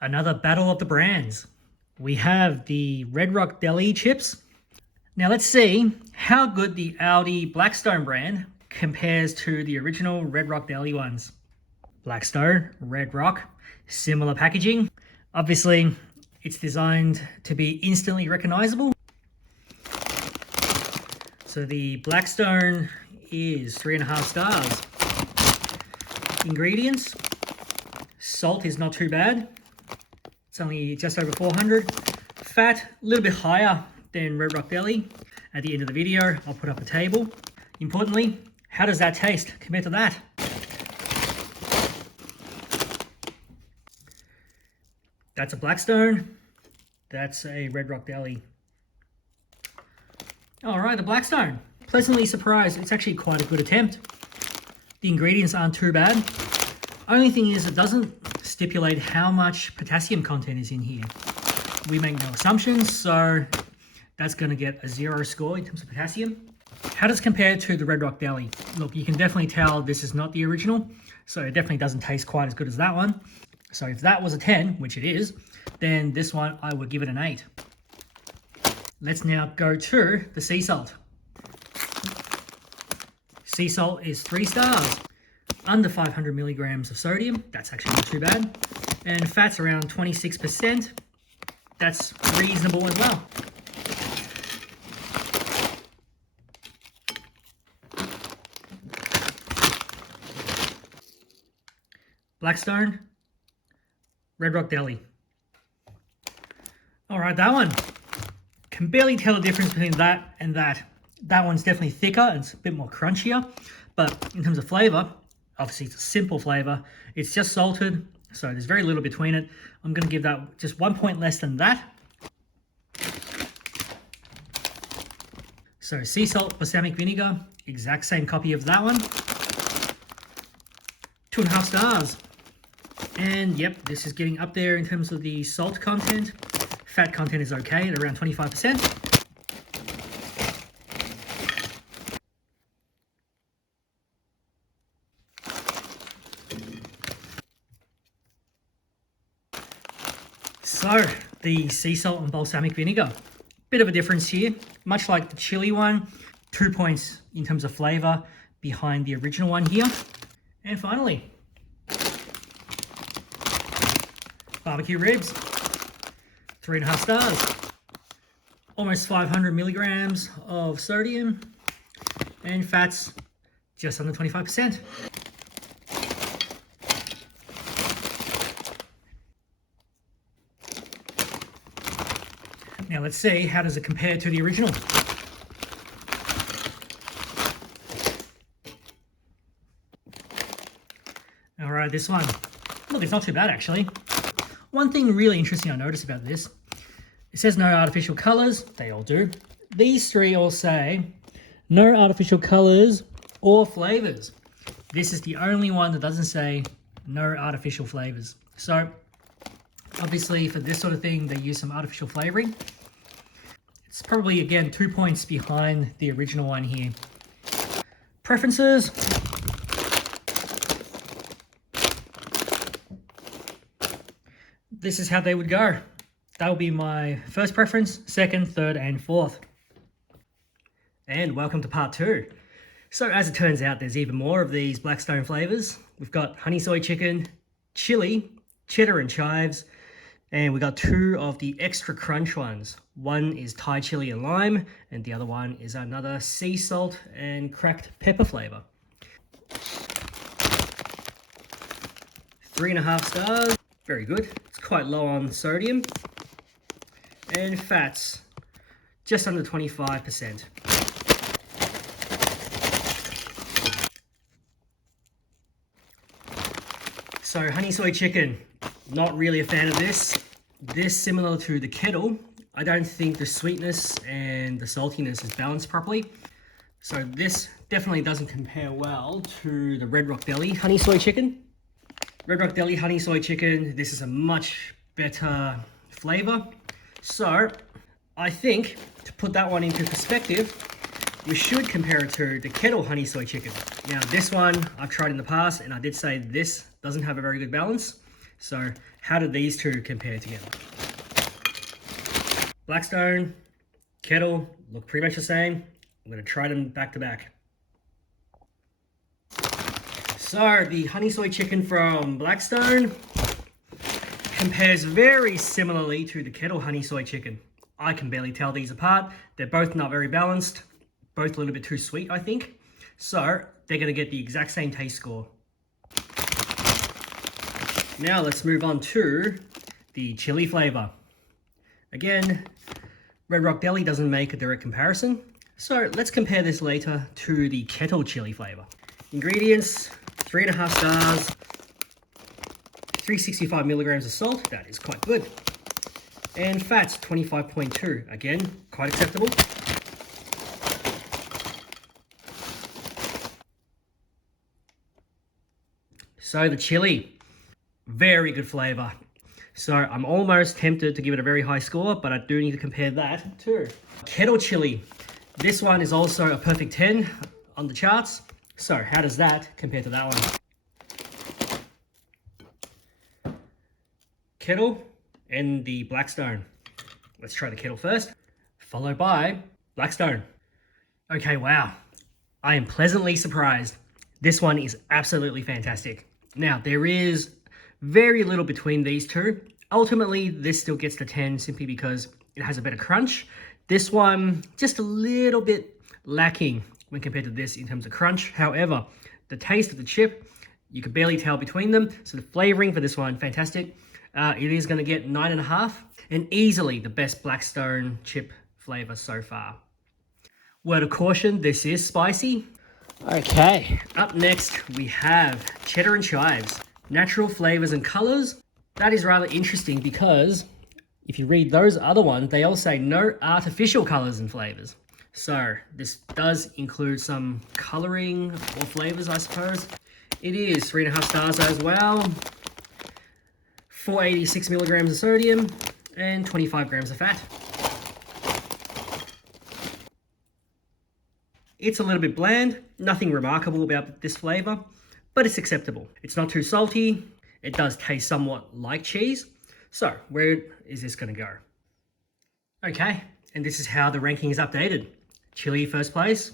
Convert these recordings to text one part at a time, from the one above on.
Another battle of the brands. We have the Red Rock Deli chips. Now let's see how good the ALDI Blackstone brand compares to the original Red Rock Deli ones. Blackstone, Red Rock, similar packaging. Obviously, it's designed to be instantly recognizable. So the Blackstone is 3.5 stars. Ingredients. Salt is not too bad. It's only just over 400. Fat, a little bit higher than Red Rock Deli. At the end of the video, I'll put up a table. Importantly, how does that taste compared to that? That's a Blackstone. That's a Red Rock Deli. All right, the Blackstone. Pleasantly surprised. It's actually quite a good attempt. The ingredients aren't too bad. Only thing is, it doesn't stipulate how much potassium content is in here. We make no assumptions, so that's going to get a 0 score in terms of potassium. How does it compare to the Red Rock Deli? Look, you can definitely tell this is not the original, so it definitely doesn't taste quite as good as that one. So if that was a 10, which it is, then this one I would give it an 8. Let's now go to the sea salt. Sea salt is 3 stars. Under 500 milligrams of sodium. That's actually not too bad. And fat's around 26%. That's reasonable as well. Blackstone, Red Rock Deli. All right, that one. Can barely tell the difference between that and that. That one's definitely thicker and it's a bit more crunchier. But in terms of flavor, obviously it's a simple flavor. It's just salted, so there's very little between it. I'm going to give that just 1 point less than that. So sea salt, balsamic vinegar, exact same copy of that one. 2.5 stars. And yep, this is getting up there in terms of the salt content. Fat content is okay at around 25%. So, the sea salt and balsamic vinegar. Bit of a difference here. Much like the chili one, 2 points in terms of flavor behind the original one here. And finally, barbecue ribs. 3.5 stars. Almost 500 milligrams of sodium. And fat's just under 25%. Now let's see, how does it compare to the original? All right, this one. Look, it's not too bad actually. One thing really interesting I noticed about this, it says no artificial colors. They all do. These three all say no artificial colors or flavors. This is the only one that doesn't say no artificial flavors. So obviously for this sort of thing, they use some artificial flavoring. It's probably, again, 2 points behind the original one here. Preferences. This is how they would go. That would be my first preference, second, third, and fourth. And welcome to part 2. So as it turns out, there's even more of these Blackstone flavors. We've got honey soy chicken, chili, cheddar and chives, and we got 2 of the extra crunch ones. One is Thai chili and lime, and the other one is another sea salt and cracked pepper flavor. 3.5 stars, very good. It's quite low on sodium. And fats, just under 25%. So honey soy chicken, not really a fan of this. This, similar to the kettle, I don't think the sweetness and the saltiness is balanced properly. So this definitely doesn't compare well to the Red Rock Deli honey soy chicken. Red Rock Deli honey soy chicken, this is a much better flavor. So I think, to put that one into perspective, we should compare it to the kettle honey soy chicken. Now this one I've tried in the past and I did say this doesn't have a very good balance. So how do these two compare together? Blackstone, Kettle, look pretty much the same. I'm going to try them back to back. So the honey soy chicken from Blackstone compares very similarly to the Kettle honey soy chicken. I can barely tell these apart. They're both not very balanced, both a little bit too sweet, I think. So they're going to get the exact same taste score. Now let's move on to the chili flavor. Again, Red Rock Deli doesn't make a direct comparison, so let's compare this later to the Kettle chili flavor. Ingredients, 3.5 stars, 365 milligrams of salt, that is quite good. And fats, 25.2, again, quite acceptable. So the chili, very good flavor. So I'm almost tempted to give it a very high score, but I do need to compare that to Kettle chili. This one is also a perfect 10 on the charts. So how does that compare to that one? Kettle and the Blackstone. Let's try the Kettle first, followed by Blackstone. Okay, wow. I am pleasantly surprised. This one is absolutely fantastic. Now, there is very little between these two. Ultimately, this still gets the 10 simply because it has a better crunch. This one, just a little bit lacking when compared to this in terms of crunch. However, the taste of the chip, you could barely tell between them. So the flavoring for this one, fantastic. It is going to get 9.5 and easily the best Blackstone chip flavor so far. Word of caution, this is spicy. Okay, up next we have cheddar and chives. Natural flavors and colors. That is rather interesting because if you read those other ones, they all say no artificial colors and flavors. So this does include some coloring or flavors, I suppose. It is 3.5 stars as well. 486 milligrams of sodium and 25 grams of fat. It's a little bit bland, nothing remarkable about this flavor, but it's acceptable. It's not too salty. It does taste somewhat like cheese. So where is this going to go? Okay, and this is how the ranking is updated. Chili first place,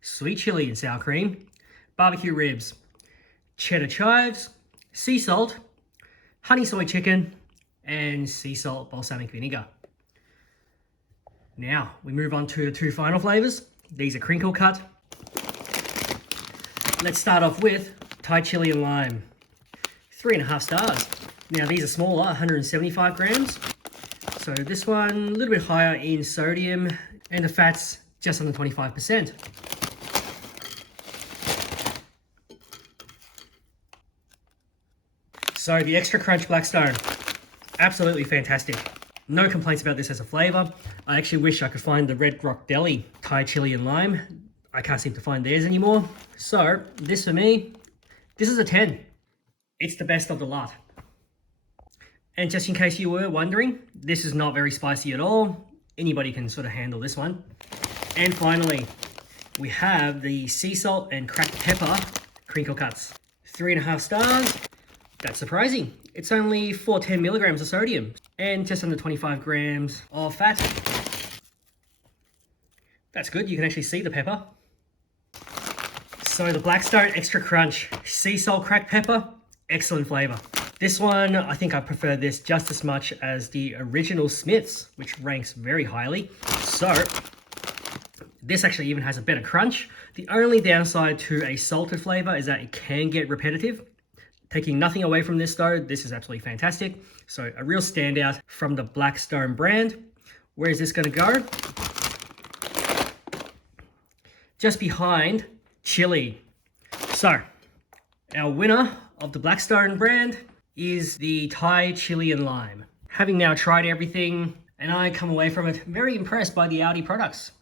sweet chili and sour cream, barbecue ribs, cheddar chives, sea salt, honey soy chicken, and sea salt balsamic vinegar. Now we move on to the two final flavors. These are crinkle cut. Let's start off with Thai chili and lime. 3.5 stars. Now these are smaller, 175 grams. So this one a little bit higher in sodium and the fat's just under 25%. So the extra crunch Blackstone, absolutely fantastic. No complaints about this as a flavor. I actually wish I could find the Red Rock Deli Thai chili and lime. I can't seem to find theirs anymore. So this for me, this is a 10. It's the best of the lot. And just in case you were wondering, this is not very spicy at all. Anybody can sort of handle this one. And finally, we have the sea salt and cracked pepper crinkle cuts. 3.5 stars. That's surprising. It's only 410 milligrams of sodium and just under 25 grams of fat. That's good. You can actually see the pepper. So the Blackstone Extra Crunch sea salt cracked pepper, excellent flavor. This one, I think I prefer this just as much as the original Smith's, which ranks very highly. So this actually even has a better crunch. The only downside to a salted flavor is that it can get repetitive. Taking nothing away from this though, this is absolutely fantastic. So a real standout from the Blackstone brand. Where is this going to go? Just behind chili. So our winner of the Blackstone brand is the Thai chili and lime. Having now tried everything, and I come away from it very impressed by the ALDI products.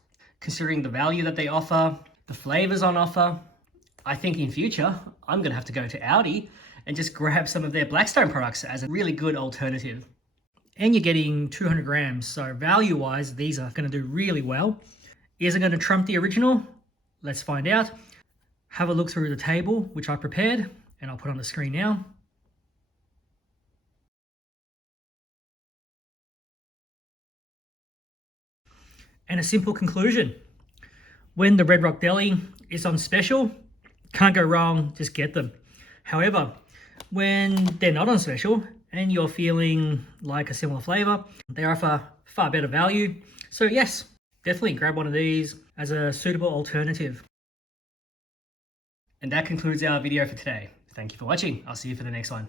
Considering the value that they offer, the flavors on offer, I think in future, I'm going to have to go to ALDI and just grab some of their Blackstone products as a really good alternative. And you're getting 200 grams, so value-wise, these are going to do really well. Is it going to trump the original? Let's find out. Have a look through the table, which I prepared, and I'll put on the screen now. And a simple conclusion: when the Red Rock Deli is on special, can't go wrong, just get them. However, when they're not on special and you're feeling like a similar flavor, they offer far better value. So yes, definitely grab one of these as a suitable alternative. And that concludes our video for today. Thank you for watching. I'll see you for the next one.